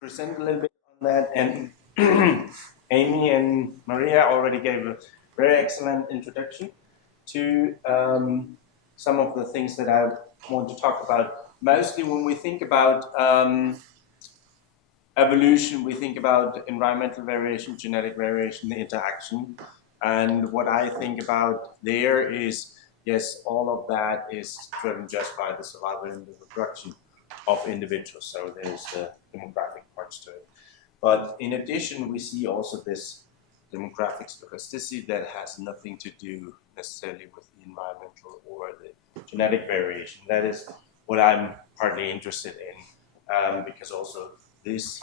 present a little bit on that. And Amy and Maria already gave a very excellent introduction to some of the things that I want to talk about. Mostly when we think about evolution, we think about environmental variation, genetic variation, the interaction. And what I think about there is, yes, all of that is driven just by the survival and the reproduction of individuals. So there's the demographic parts to it. But in addition, we see also this demographic stochasticity that has nothing to do necessarily with the environmental or the genetic variation. That is what I'm partly interested in, because also this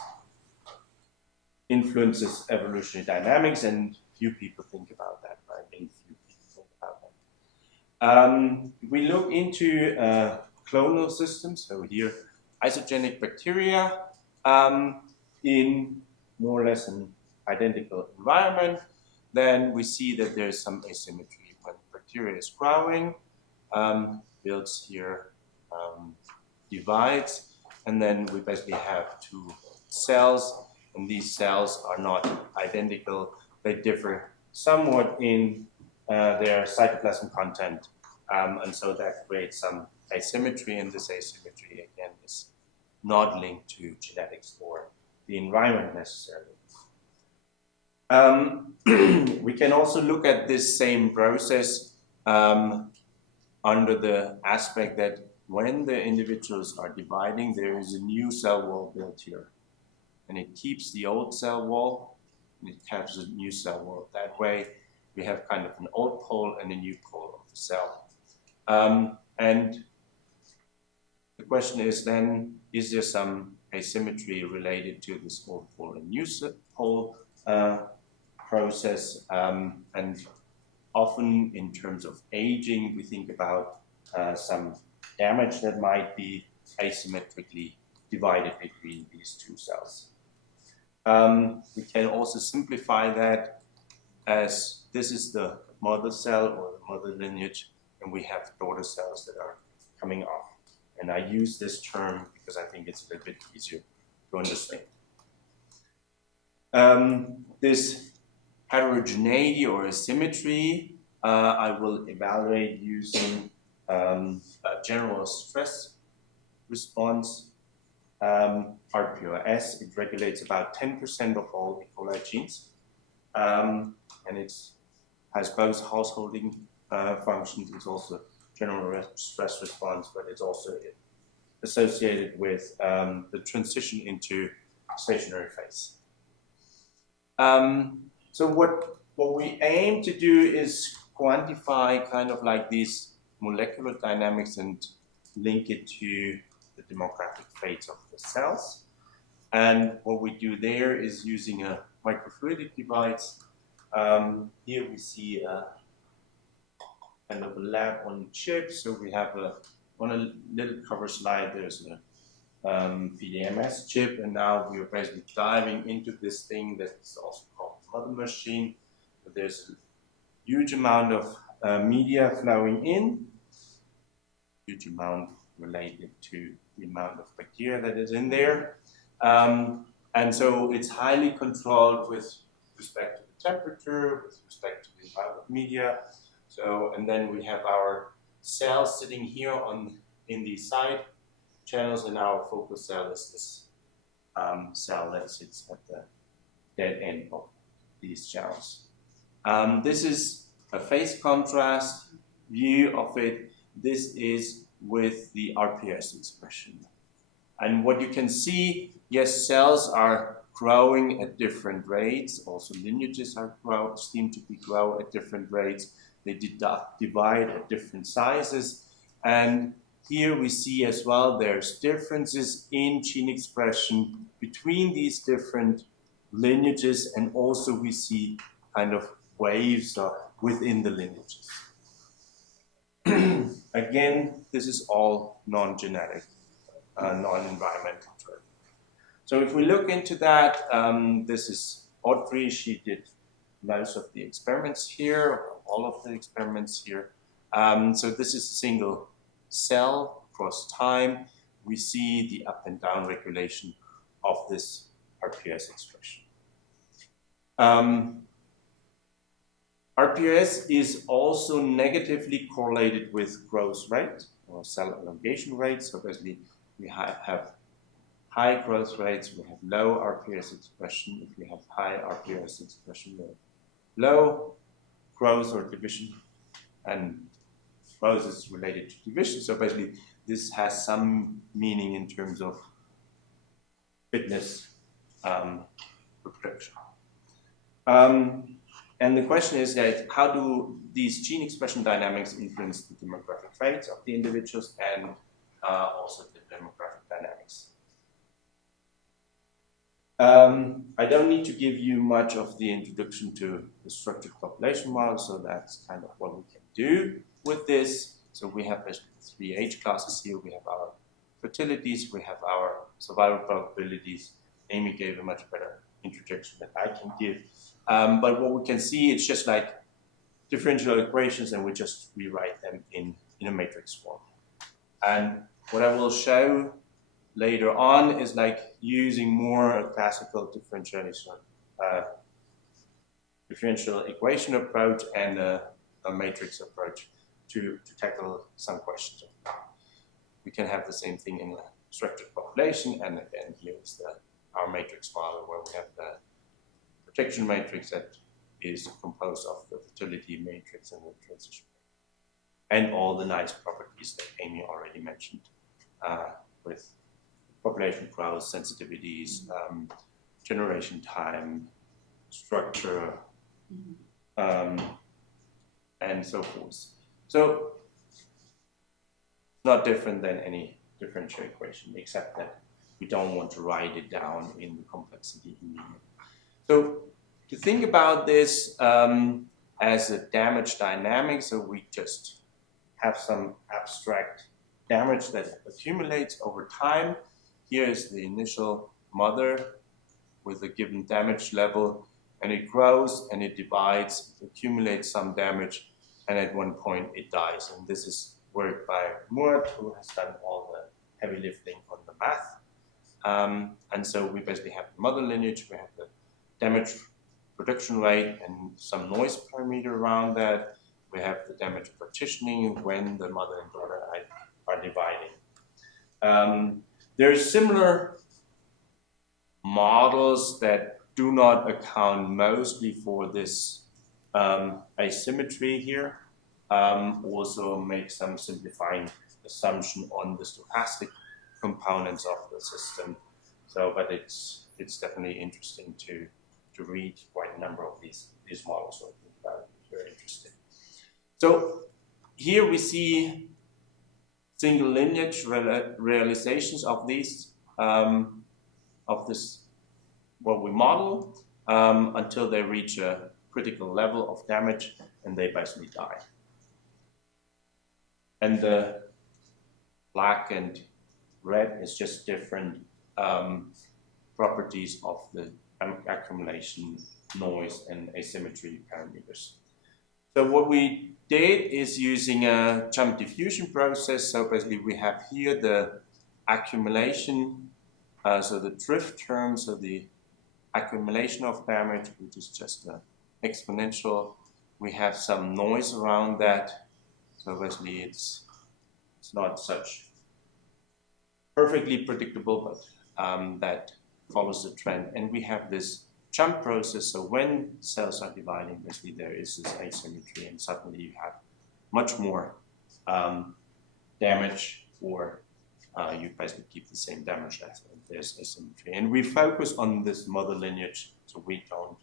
influences evolutionary dynamics, and few people think about that, right? Very few people think about that. We look into clonal systems, so here isogenic bacteria in more or less an identical environment. Then we see that there's some asymmetry when bacteria is growing, builds here divides, and then we basically have two cells, and these cells are not identical. They differ somewhat in their cytoplasm content, and so that creates some asymmetry, and this asymmetry again is not linked to genetics or the environment necessarily. We can also look at this same process under the aspect that when the individuals are dividing, there is a new cell wall built here. And it keeps the old cell wall, and it has a new cell wall. That way, we have kind of an old pole and a new pole of the cell. And the question is then, is there some asymmetry related to this old pole and new pole process? And often in terms of aging, we think about some damage that might be asymmetrically divided between these two cells. We can also simplify that as this is the mother cell or the mother lineage, and we have daughter cells that are coming off. And I use this term because I think it's a little bit easier to understand. This heterogeneity or asymmetry, I will evaluate using a general stress response, RPOS. It regulates about 10% of all E. coli genes, and it has both householding functions. It's also general stress response, but it's also associated with the transition into stationary phase. So what we aim to do is quantify kind of like these molecular dynamics and link it to the demographic fates of the cells. And what we do there is using a microfluidic device. Here we see a kind of a lab on chip. So we have on a little cover slide, there's a PDMS chip, and now we are basically diving into this thing that's also called the mother machine. But there's a huge amount of media flowing in, huge amount related to the amount of bacteria that is in there. And so it's highly controlled with respect to the temperature, with respect to the amount of media. So, and then we have our cells sitting here in the side channels, and our focus cell is this cell that sits at the dead end of these channels. This is a phase contrast view of it. This is with the RPS expression. And what you can see, yes, cells are growing at different rates. Also lineages seem to grow at different rates. They divide at different sizes. And here we see as well there's differences in gene expression between these different lineages, and also we see kind of waves within the lineages. Again, this is all non-genetic, non-environmental driven. So if we look into that, this is Audrey. She did most of the experiments here, all of the experiments here. So this is a single cell across time. We see the up and down regulation of this RPS expression. RPS is also negatively correlated with growth rate or cell elongation rate. So basically, we have high growth rates, we have low RPS expression. If we have high RPS expression, we have low growth or division, and growth is related to division. So basically, this has some meaning in terms of fitness reproduction. And the question is that how do these gene expression dynamics influence the demographic traits of the individuals and also the demographic dynamics? I don't need to give you much of the introduction to the structured population model, so that's kind of what we can do with this. So we have three age classes here. We have our fertilities, we have our survival probabilities. Amy gave a much better introduction than I can give. But what we can see, it's just like differential equations, and we just rewrite them in a matrix form. And what I will show later on is like using more a classical differential equation approach and a matrix approach to tackle some questions. We can have the same thing in a structured population, and again here is our matrix model where we have the protection matrix that is composed of the fertility matrix and the transition matrix, and all the nice properties that Amy already mentioned with population growth, sensitivities, generation time, structure, and so forth. So not different than any differential equation, except that we don't want to write it down in the complexity immediately. So to think about this as a damage dynamic, so we just have some abstract damage that accumulates over time. Here is the initial mother with a given damage level, and it grows and it divides, it accumulates some damage, and at one point it dies. And this is work by Murat, who has done all the heavy lifting on the math. And so we basically have the mother lineage, we have the damage production rate and some noise parameter around that. We have the damage partitioning when the mother and daughter are dividing. There are similar models that do not account mostly for this asymmetry here. Also make some simplifying assumption on the stochastic components of the system. So, but it's definitely interesting to read quite a number of these models. So think about it if you're interested. So here we see single lineage realizations of these what we model until they reach a critical level of damage and they basically die. And the black and red is just different properties of the accumulation, noise, and asymmetry parameters. So what we did is using a jump diffusion process. So basically we have here the accumulation, so the drift term, so the accumulation of damage, which is just exponential. We have some noise around that. So basically it's not such perfectly predictable, but that follows the trend. And we have this jump process. So when cells are dividing, basically there is this asymmetry, and suddenly you have much more damage, or you basically keep the same damage as there's asymmetry. And we focus on this mother lineage, so we don't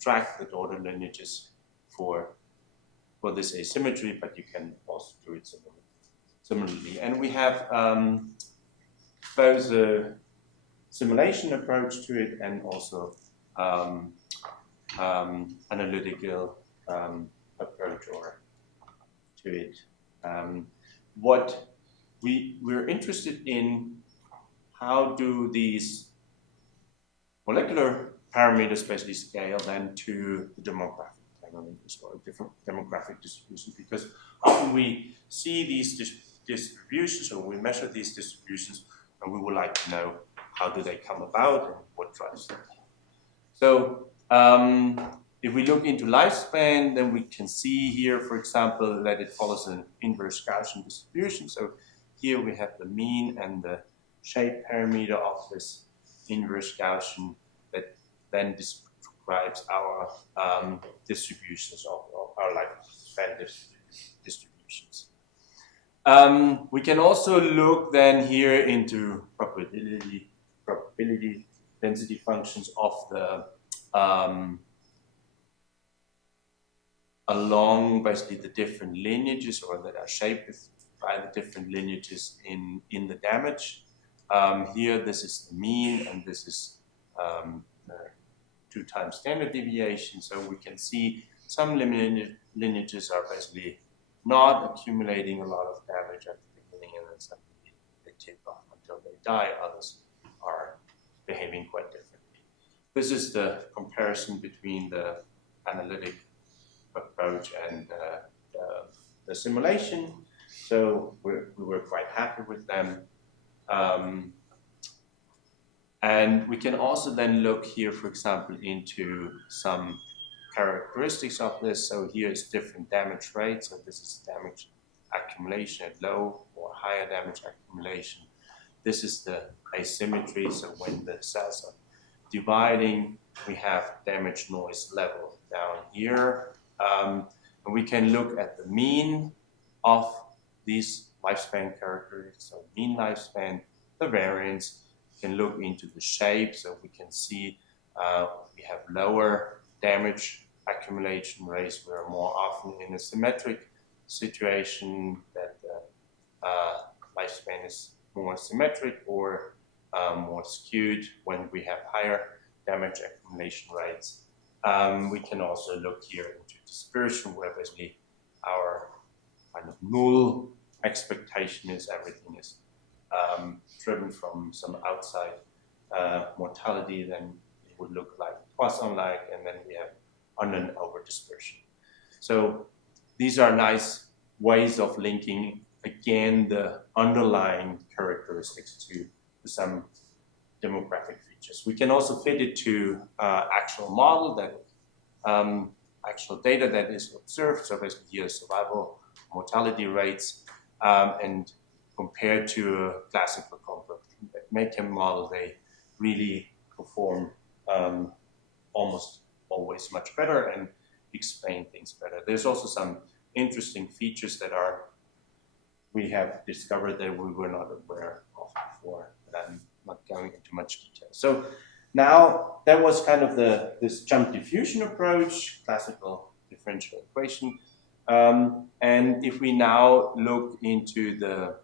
track the daughter lineages for this asymmetry, but you can also do it similarly. And we have both a simulation approach to it and also analytical approach to it. What we're interested in, how do these molecular parameters basically scale then to the demographic parameters or different demographic distributions? Because often we see these distributions, or we measure these distributions, and we would like to know how do they come about and what drives them. So if we look into lifespan, then we can see here, for example, that it follows an inverse Gaussian distribution. So here we have the mean and the shape parameter of this inverse Gaussian that then describes our distributions of our lifespan distributions. We can also look then here into probability density functions of the along basically the different lineages, or that are shaped by the different lineages in the damage. Here, this is the mean, and this is 2 times standard deviation. So we can see some lineages are basically not accumulating a lot of damage at the beginning, and then suddenly they tip off until they die. Others are behaving quite differently. This is the comparison between the analytic approach and the simulation. So we were quite happy with them. And we can also then look here, for example, into some characteristics of this. So here is different damage rates. So this is damage accumulation at low or higher damage accumulation. This is the asymmetry. So when the cells are dividing, we have damage noise level down here. And we can look at the mean of these lifespan characteristics, so mean lifespan, the variance. We can look into the shape, so we can see we have lower damage accumulation rates. We're more often in a symmetric situation, that the lifespan is more symmetric or more skewed when we have higher damage accumulation rates. We can also look here into dispersion, where basically our kind of null expectation is everything is driven from some outside mortality. Then it would look like Poisson-like, and then we have under and over dispersion. So these are nice ways of linking, again, the underlying characteristics to some demographic features. We can also fit it to actual model, that actual data that is observed. So basically here survival mortality rates, and compared to a classical Maychem model, they really perform almost always much better and explain things better. There's also some interesting features that we have discovered that we were not aware of before, but I'm not going into much detail. So now that was kind of this jump diffusion approach, classical differential equation. And if we now look into the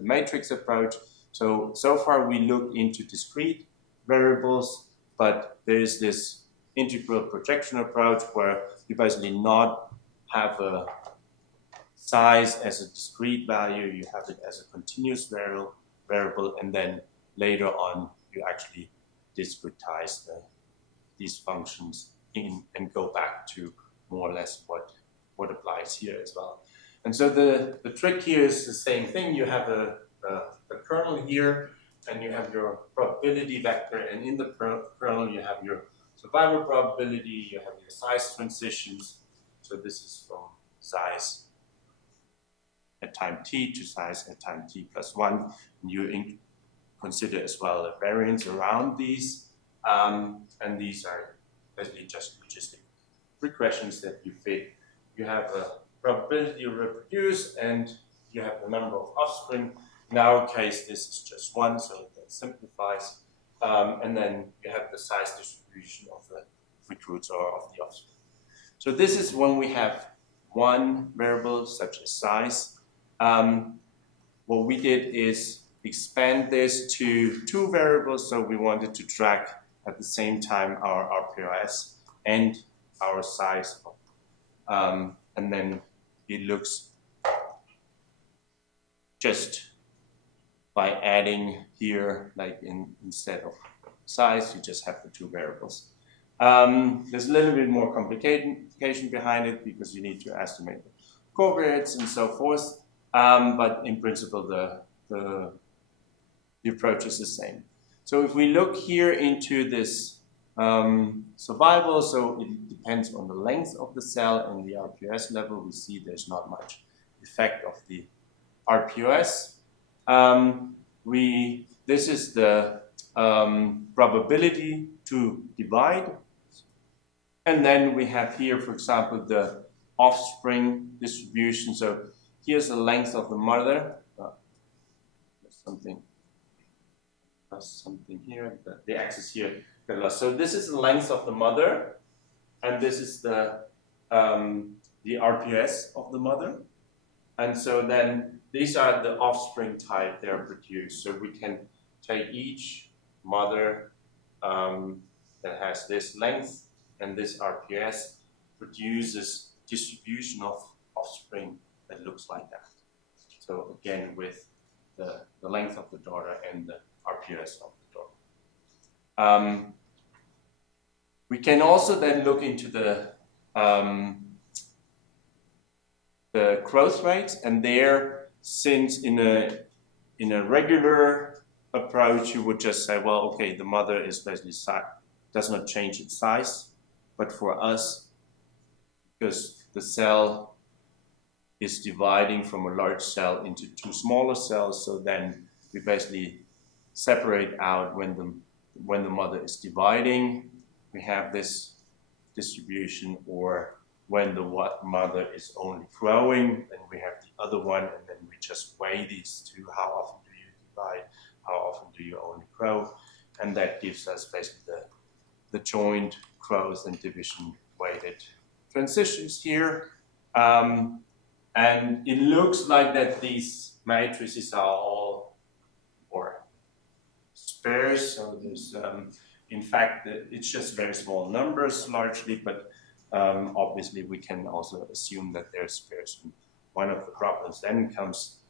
matrix approach, so far we looked into discrete variables, but there is this integral projection approach where you basically not have a size as a discrete value, you have it as a continuous variable, and then later on you actually discretize these functions in and go back to more or less what applies here as well. And so the trick here is the same thing. You have a kernel here, and you have your probability vector, and in the kernel you have your survival probability, you have your size transitions. So this is from size at time t to size at time t plus 1. And you consider as well a variance around these, and these are basically just logistic regressions that you fit. You have a probability to reproduce, and you have the number of offspring. In our case, this is just 1, so that simplifies. And then you have the size distribution of the recruits or of the offspring. So this is when we have one variable such as size. What we did is expand this to 2 variables. So we wanted to track at the same time our RPRS and our size. And then it looks just by adding here, like instead of size, you just have the 2 variables. There's a little bit more complication behind it because you need to estimate the covariates and so forth. But in principle, the approach is the same. So if we look here into this survival, so it depends on the length of the cell and the RPS level. We see there's not much effect of the RPS. This is the probability to divide. And then we have here, for example, the offspring distribution. So here's the length of the mother. There's something here, the axis here. So this is the length of the mother, and this is the RPS of the mother. And so then these are the offspring type they are produced. So we can take each mother that has this length and this RPS produces distribution of offspring that looks like that. So again, with the length of the daughter and the RPS of the daughter. We can also then look into the growth rates, and there, since in a regular approach, you would just say, well, okay, the mother is basically does not change its size, but for us, because the cell is dividing from a large cell into two smaller cells, so then we basically separate out when the mother is dividing, we have this distribution, or when the mother is only growing, then we have the other one, and then we just weigh these two. How often do you divide? How often do you only grow? And that gives us basically the joint growth and division weighted transitions here. And it looks like that these matrices are all or sparse. So there's, in fact, it's just very small numbers largely, but obviously we can also assume that they're sparse. And one of the problems then comes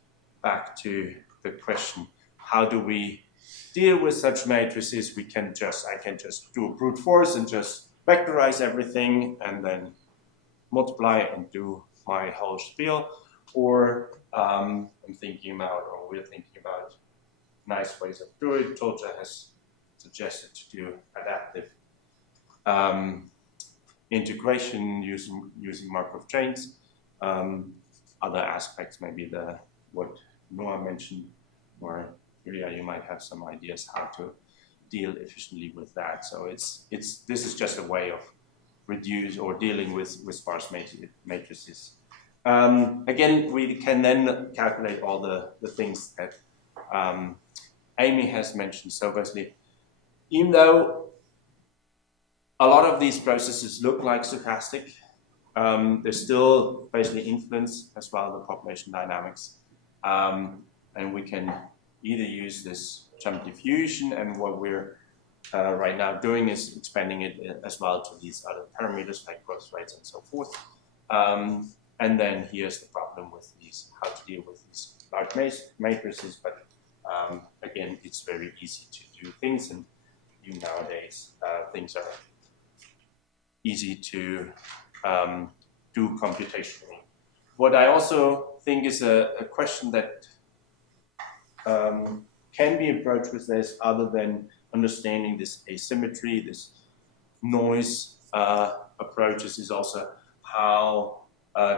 back to the question, how do we deal with such matrices? I can just do a brute force and just vectorize everything and then multiply and do my whole spiel, or we're thinking about nice ways of doing it. Tolja has suggested to do adaptive integration using Markov chains. Other aspects, maybe what Noah mentioned, or Ilya, you might have some ideas how to deal efficiently with that. So this is just a way of dealing with sparse matrices. Again, we can then calculate all the things that Amy has mentioned. So basically, even though a lot of these processes look like stochastic, they still basically influence as well the population dynamics. And we can either use this jump diffusion, and what we're right now doing is expanding it as well to these other parameters like growth rates and so forth. And then here's the problem with these, how to deal with these large matrices. But again, it's very easy to do things, and nowadays things are easy to do computationally. What I also think is a question that can be approached with this, other than understanding this asymmetry, this noise approaches, is also how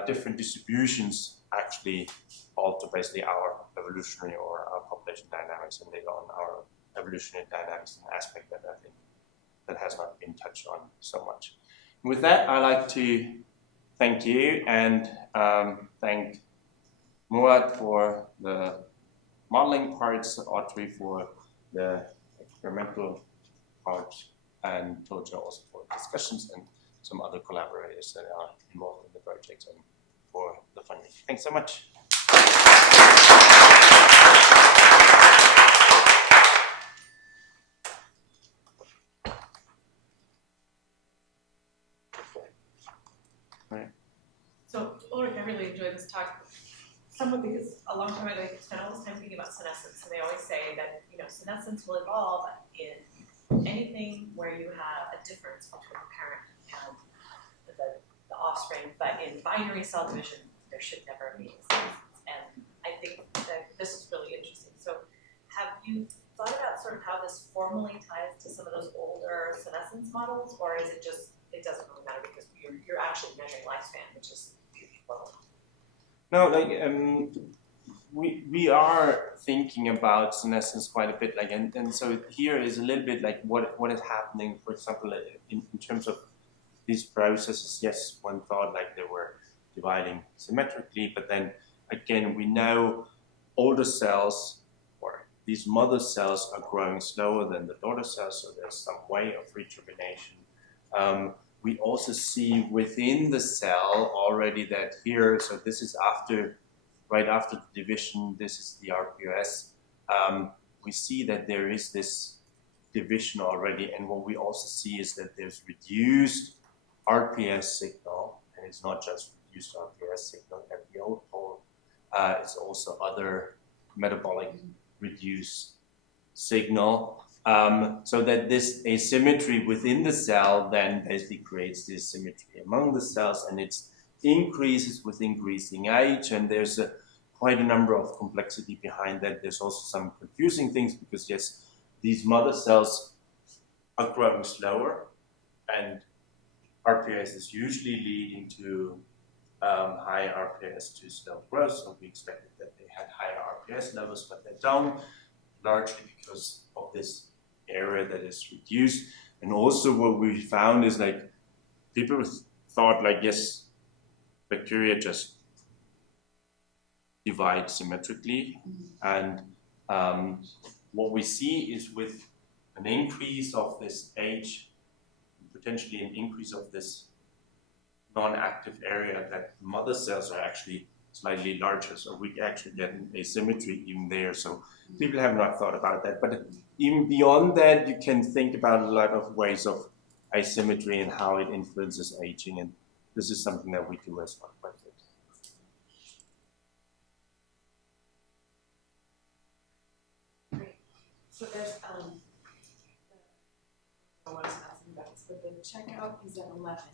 different distributions actually alter basically our evolutionary or our population dynamics, and later on our evolutionary dynamics, an aspect that I think that has not been touched on so much. With that, I'd like to thank you and thank Murat for the modeling parts, Audrey for the experimental part, and Tolja also for discussions, and some other collaborators that are involved in the project and for the funding. Thanks so much. So Ulrich, I really enjoyed this talk. Somewhat because a long time ago, I spent all this time thinking about senescence, and they always say that senescence will evolve in anything where you have a difference between the parent and the offspring, but in binary cell division, there should never be senescence. And I think that this is really interesting. So have you thought about sort of how this formally ties to some of those older senescence models, or is it just, it doesn't really matter because you're actually measuring lifespan, which is well. No, like we are thinking about senescence quite a bit, like, and so here is a little bit like what is happening, for example, in terms of these processes. Yes, one thought like they were dividing symmetrically, but then again, we know older cells or these mother cells are growing slower than the daughter cells, so there's some way of rejuvenation. We also see within the cell already that here, so this is after, right after the division, this is the RPOS. We see that there is this division already, and what we also see is that there's reduced RPS signal, and it's not just reduced RPS signal at the old pole, it's also other metabolic reduced signal, so that this asymmetry within the cell then basically creates this symmetry among the cells, and it increases with increasing age, and there's quite a number of complexity behind that. There's also some confusing things because yes, these mother cells are growing slower, and RPS is usually leading to high RPS to slow growth, so we expected that they had higher RPS levels, but they don't, largely because of this area that is reduced. And also what we found is like people thought like, yes, bacteria just divide symmetrically, and what we see is with an increase of this age, potentially an increase of this non-active area, that mother cells are actually slightly larger, so we actually get an asymmetry even there. So people have not thought about that, but even beyond that, you can think about a lot of ways of asymmetry and how it influences aging, and this is something that we do as well. Great. So there's I want to ask you guys, but the checkout is at 11.